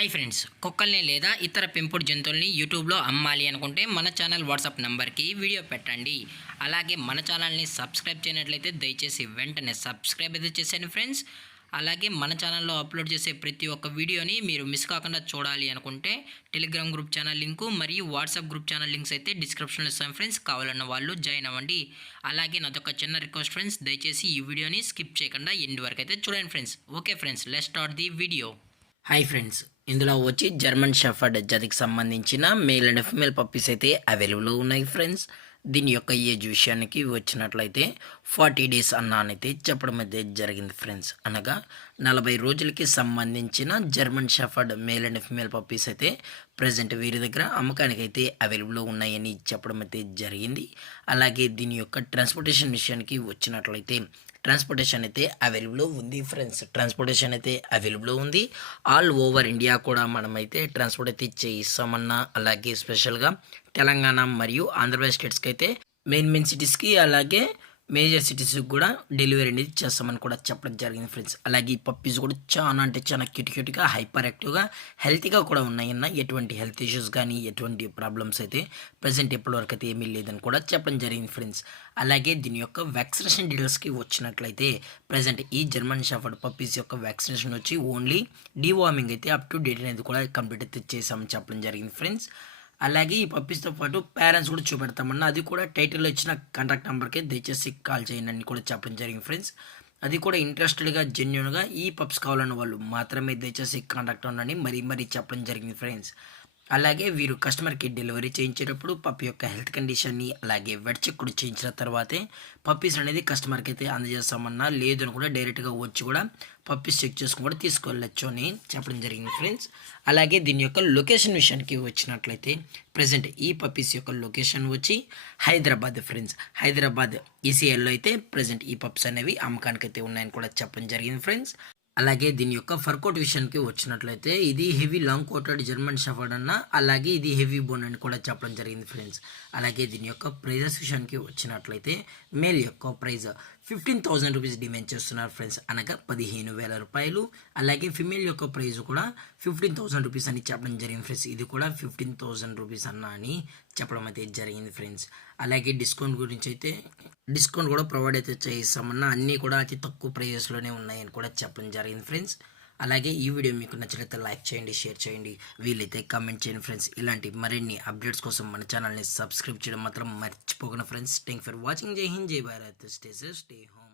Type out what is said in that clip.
Hi friends, కుక్కల్ని లేదా ఇతర పెంపుడు జంతువుల్ని యూట్యూబ్లో అమ్మాలి అనుకుంటే మన ఛానల్ వాట్సాప్ నెంబర్కి వీడియో పెట్టండి. అలాగే మన ఛానల్ని సబ్స్క్రైబ్ చేయనట్లయితే దయచేసి వెంటనే సబ్స్క్రైబ్ అయితే చేసేయండి ఫ్రెండ్స్. అలాగే మన ఛానల్లో అప్లోడ్ చేసే ప్రతి ఒక్క వీడియోని మీరు మిస్ కాకుండా చూడాలి అనుకుంటే టెలిగ్రామ్ గ్రూప్ ఛానల్ లింకు మరియు వాట్సాప్ గ్రూప్ ఛానల్ లింక్స్ అయితే డిస్క్రిప్షన్లో ఇస్తాం ఫ్రెండ్స్. కావాలన్న వాళ్ళు జాయిన్ అవ్వండి. అలాగే నాదొక చిన్న రిక్వెస్ట్ ఫ్రెండ్స్, దయచేసి ఈ వీడియోని స్కిప్ చేయకుండా ఎండ్ వరకు అయితే చూడండి friends. Okay friends, let's start the video. Hi friends, ఇందులో వచ్చి జర్మన్ షెఫర్డ్ జాతికి సంబంధించిన మేల్ అండ్ ఫిమేల్ పప్పీస్ అయితే అవైలబుల్లో ఉన్నాయి ఫ్రెండ్స్. దీని యొక్క ఏజ్ విషయానికి వచ్చినట్లయితే 40 డేస్ అన్నానైతే చెప్పడం అయితే జరిగింది ఫ్రెండ్స్. అనగా 40 రోజులకి సంబంధించిన German shepherd male and female puppies అయితే ప్రజెంట్ వీరి దగ్గర అమ్మకానికి అయితే అవైలబుల్లో ఉన్నాయని చెప్పడం అయితే జరిగింది. అలాగే దీని యొక్క ట్రాన్స్పోర్టేషన్ విషయానికి వచ్చినట్లయితే ట్రాన్స్పోర్టేషన్ అయితే అవైలబుల్లో ఉంది ఫ్రెండ్స్. ట్రాన్స్పోర్టేషన్ అయితే అవైలబుల్లో ఉంది. ఆల్ ఓవర్ ఇండియా కూడా మనమైతే ట్రాన్స్పోర్ట్ అయితే చేయిస్తామన్నా, అలాగే స్పెషల్గా తెలంగాణ మరియు ఆంధ్రప్రదేశ్ స్టేట్స్కి అయితే మెయిన్ సిటీస్కి అలాగే మేజర్ సిటీస్కి కూడా డెలివరీ అనేది చేస్తామని కూడా చెప్పడం జరిగింది ఫ్రెండ్స్. అలాగే ఈ పప్పీస్ కూడా చాలా అంటే చాలా క్యూట్గా హైపర్ యాక్టివ్గా హెల్తీగా కూడా ఉన్నాయన్న. ఎటువంటి హెల్త్ ఇష్యూస్ కానీ ఎటువంటి ప్రాబ్లమ్స్ అయితే ప్రజెంట్ ఎప్పటివరకు అయితే ఏమీ లేదని కూడా చెప్పడం జరిగింది ఫ్రెండ్స్. అలాగే దీని యొక్క వ్యాక్సినేషన్ డీటెయిల్స్కి వచ్చినట్లయితే ప్రజెంట్ ఈ జర్మన్ షెఫర్డ్ పప్పీస్ యొక్క వ్యాక్సినేషన్ వచ్చి ఓన్లీ డీవార్మింగ్ అయితే అప్ టు డేట్ అనేది కూడా కంప్లీట్ అయితే చేసామని చెప్పడం జరిగింది ఫ్రెండ్స్. అలాగే ఈ పప్పీస్తో పాటు పేరెంట్స్ కూడా చూపెడతామన్నా, అది కూడా టైటిల్లో ఇచ్చిన కాంటాక్ట్ నెంబర్కి దయచేసి కాల్ చేయండి అని కూడా చెప్పడం జరిగింది ఫ్రెండ్స్. అది కూడా ఇంట్రెస్టెడ్గా జెన్యున్గా ఈ పప్స్ కావాలన్న వాళ్ళు మాత్రమే దయచేసి కాంటాక్ట్ ఉండండి మరీ చెప్పడం జరిగింది ఫ్రెండ్స్. అలాగే వీరు కస్టమర్కి డెలివరీ చేయించేటప్పుడు పప్పి యొక్క హెల్త్ కండిషన్ని అలాగే వెట్ చెక్ కూడా చేయించిన తర్వాతే పప్పీస్ అనేది కస్టమర్కి అయితే అందజేస్తామన్నా, లేదు అని కూడా డైరెక్ట్గా వచ్చి కూడా పప్పీస్ చెక్ చేసుకుని కూడా తీసుకెళ్ళచ్చు అని చెప్పడం జరిగింది ఫ్రెండ్స్. అలాగే దీని యొక్క లొకేషన్ విషయానికి వచ్చినట్లయితే ప్రజెంట్ ఈ పప్పీస్ యొక్క లొకేషన్ వచ్చి హైదరాబాద్ ఫ్రెండ్స్. హైదరాబాద్ ఈసీఎల్లో అయితే ప్రజెంట్ ఈ పప్స్ అనేవి అమ్మకానికి అయితే ఉన్నాయని కూడా చెప్పడం జరిగింది ఫ్రెండ్స్. అలాగే దీని యొక్క ఫర్కోట్ విషయానికి వచ్చినట్లయితే ఇది heavy long coated German shepherd అన్న, అలాగే ఇది హెవీ బోన్ అని కూడా చెప్పడం జరిగింది ఫ్రెండ్స్. అలాగే దీని యొక్క ప్రైజెస్ విషయానికి వచ్చినట్లయితే మేల్ యొక్క ప్రైజ్ 15,000 రూపీస్ డిమాండ్ చేస్తున్నారు ఫ్రెండ్స్, అనగా 15,000 రూపాయలు. అలాగే ఫిమేల్ యొక్క ప్రైజ్ కూడా 15,000 రూపీస్ అని చెప్పడం జరిగింది ఫ్రెండ్స్. ఇది కూడా 15,000 రూపీస్ అన్న అని చెప్పడం అయితే జరిగింది ఫ్రెండ్స్. అలాగే డిస్కౌంట్ గురించి అయితే డిస్కౌంట్ కూడా ప్రొవైడ్ అయితే చేయిస్తామన్నా, అన్నీ కూడా అతి తక్కువ ప్రైజెస్లోనే ఉన్నాయని కూడా చెప్పడం జరిగింది ఫ్రెండ్స్. అలాగే ఈ వీడియో మీకు నచ్చినట్లయితే లైక్ చేయండి, షేర్ చేయండి, వీలైతే కామెంట్ చేయండి ఫ్రెండ్స్. ఇలాంటి మరిన్ని అప్డేట్స్ కోసం మన ఛానల్ని సబ్స్క్రైబ్ చేయడం మాత్రం మర్చిపోకండి ఫ్రెండ్స్. Thank for watching. జై హింద్, జై Bharat, stay safe, stay home.